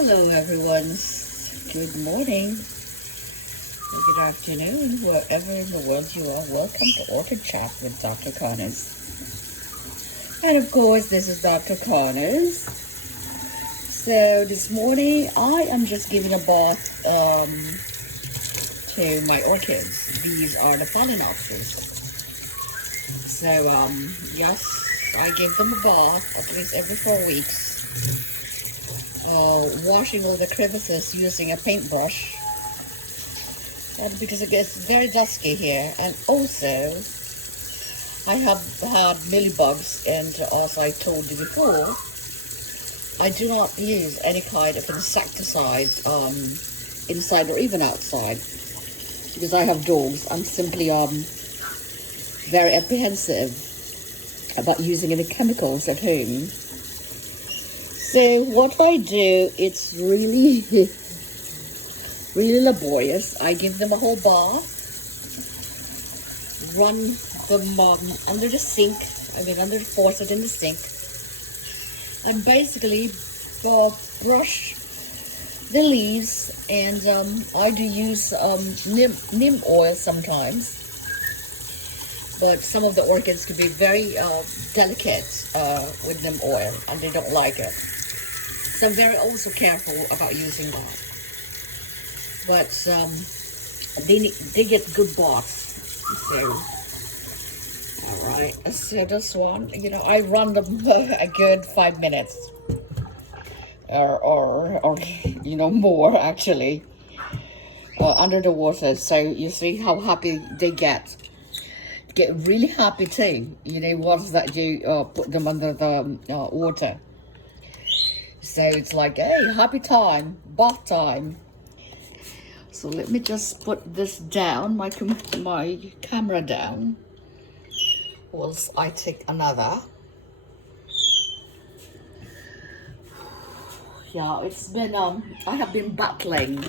Hello everyone. Good morning or good afternoon, wherever in the world you are. Welcome to Orchid Chat with Dr. Connors. And of course, this is Dr. Connors. So this morning, I am just giving a bath to my orchids. These are the phalaenopsis. So yes, I give them a bath at least every 4 weeks. Washing all the crevices using a paintbrush, and because it gets very dusky here. And also I have had mealybugs, and as I told you before, I do not use any kind of insecticide inside or even outside because I have dogs. I'm simply very apprehensive about using any chemicals at home. So what I do, it's really, really laborious. I give them a whole bath, run them under the sink, under the faucet in the sink, and basically brush the leaves. And I do use neem oil sometimes, but some of the orchids can be very delicate with neem oil, and they don't like it. So I'm very also careful about using that. But they get good baths. So, all right. So this one, I run them a good 5 minutes, or more actually, under the water. So you see how happy they get. Get really happy too. Once that you put them under the water. So it's like, hey, happy time, bath time. So let me just put this down, my camera down, whilst I take another. Yeah, it's been, I have been battling,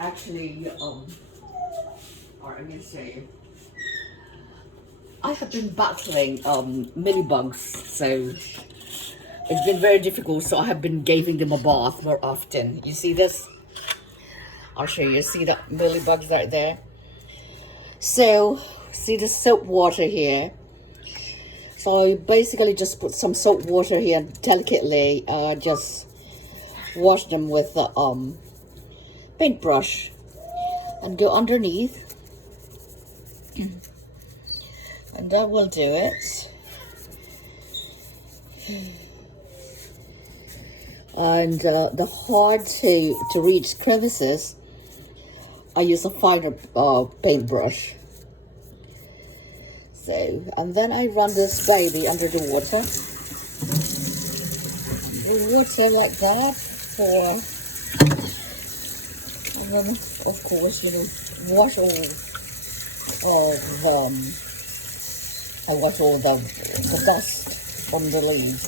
actually, or let me say, I have been battling mealybugs, so it's been very difficult. So I have been giving them a bath more often. You see this? I'll show you. See the mealybugs right there? So, see the soap water here? So you basically just put some soap water here and delicately just wash them with the paintbrush and go underneath. And that will do it. And the hard to reach crevices, I use a finer paintbrush. So, and then I run this baby under the water. The water like that and then of course, wash I wash all the dust from the leaves.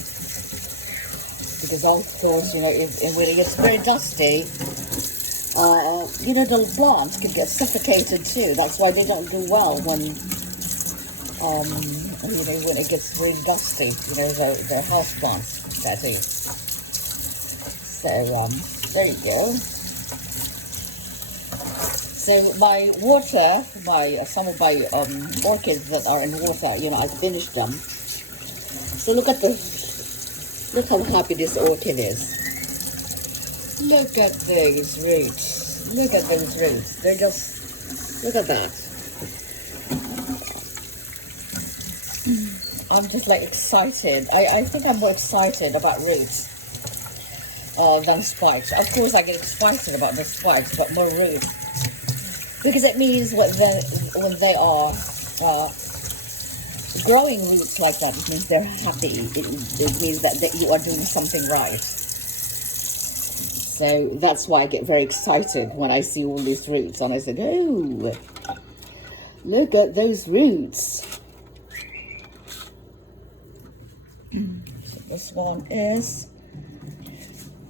Because of course, when it gets very dusty, the plants can get suffocated too. That's why they don't do well when it gets really dusty. The house plants, that is. So there you go. So my water, some of my orchids that are in water, I finished them. So look how happy this orchid is. Look at those roots. Look at those roots. They're just, look at that. I'm just like excited. I think I'm more excited about roots than spikes. Of course I get excited about the spikes, but more roots. Because it means when they are growing roots like that, it means they're happy. It means that you are doing something right. So that's why I get very excited when I see all these roots. And I said, oh, look at those roots. This one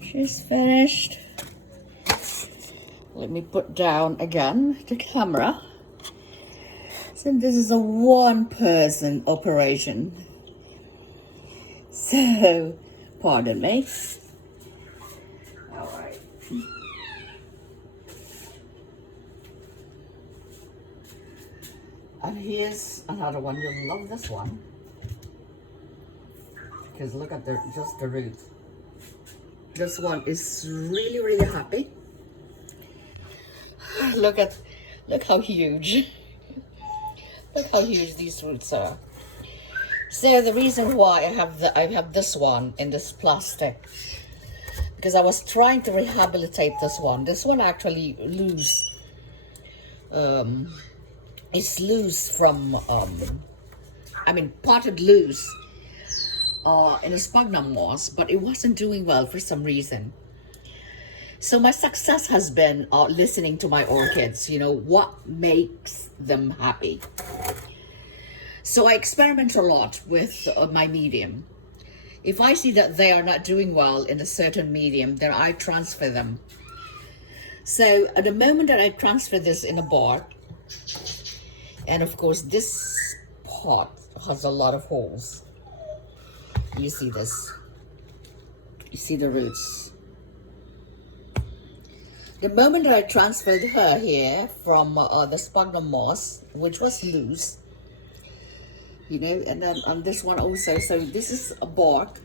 she's finished. Let me put down again the camera. So this is a one-person operation. So Pardon me. All right. And here's another one. You'll love this one. Because look at just the roots. This one is really, really happy. Look how huge. Look how huge these roots are. So the reason why I have this one in this plastic, because I was trying to rehabilitate this one. This one actually loose. It's loose from potted loose in a sphagnum moss, but it wasn't doing well for some reason. So my success has been listening to my orchids, you know, what makes them happy. So I experiment a lot with my medium. If I see that they are not doing well in a certain medium, then I transfer them. So at the moment that I transfer this in a bark, and of course this pot has a lot of holes. You see this? You see the roots? The moment that I transferred her here from the sphagnum moss, which was loose, you know, and then on this one also, so this is a bark,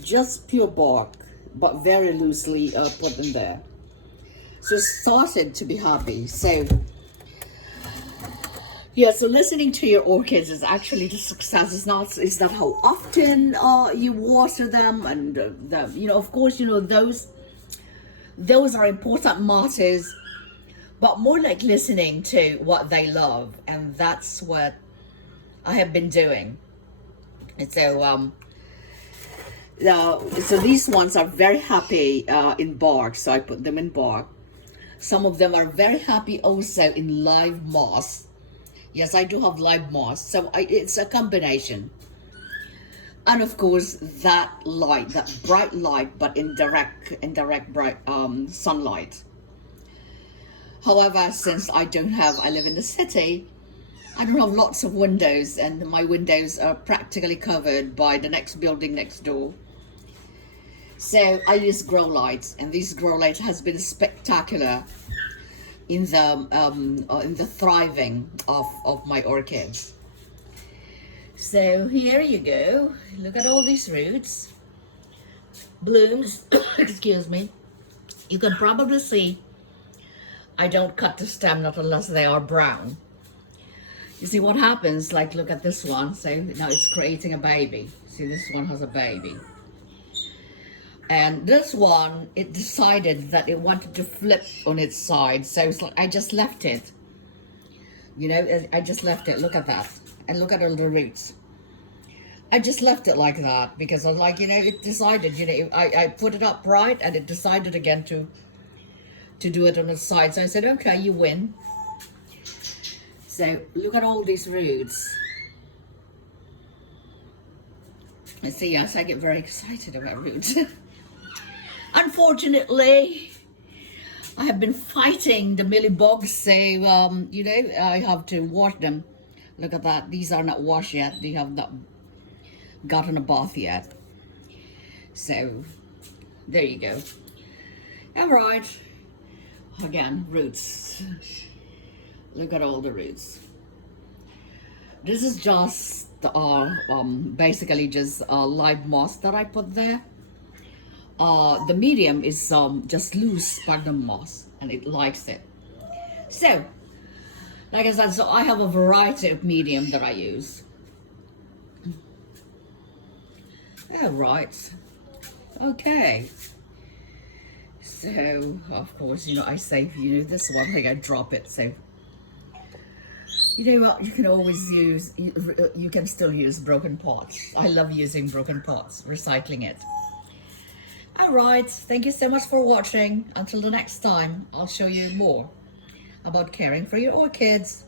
just pure bark, but very loosely put in there. So it started to be happy. So yeah, so listening to your orchids is actually the success. Is that how often you water them, and you know, of course, you know, those are important matters, but more like listening to what they love, and that's what I have been doing. And so so these ones are very happy in bark, so I put them in bark. Some of them are very happy also in live moss. Yes, I do have live moss, so it's a combination. And of course, that light, that bright light, but indirect bright sunlight. However, since I live in the city, I don't have lots of windows, and my windows are practically covered by the next building next door. So I use grow lights, and these grow lights has been spectacular in the thriving of my orchids. So here you go. Look at all these roots, blooms. Excuse me. You can probably see I don't cut the stem, not unless they are brown. You see what happens? Like, look at this one. So now it's creating a baby. See, this one has a baby. And this one, it decided that it wanted to flip on its side. So it's like, I just left it. You know, I just left it. Look at that. And look at all the roots. I just left it like that because I was like, you know, it decided, you know, I put it upright and it decided again to do it on its side. So I said, okay, you win. So look at all these roots. And see, yes, I get very excited about roots. Unfortunately, I have been fighting the mealybugs, so, you know, I have to wash them. Look at that. These are not washed yet. They have not gotten a bath yet. So, there you go. All right. Again, roots. Look at all the roots. This is just basically just live moss that I put there. The medium is just loose sphagnum moss, and it likes it. So, like I said, so I have a variety of medium that I use. All right. Okay. So, of course, you know, I say, you know, this one, I drop it, so. You know what, you can always use, you can still use broken pots. I love using broken pots, recycling it. All right, thank you so much for watching. Until the next time, I'll show you more about caring for your orchids.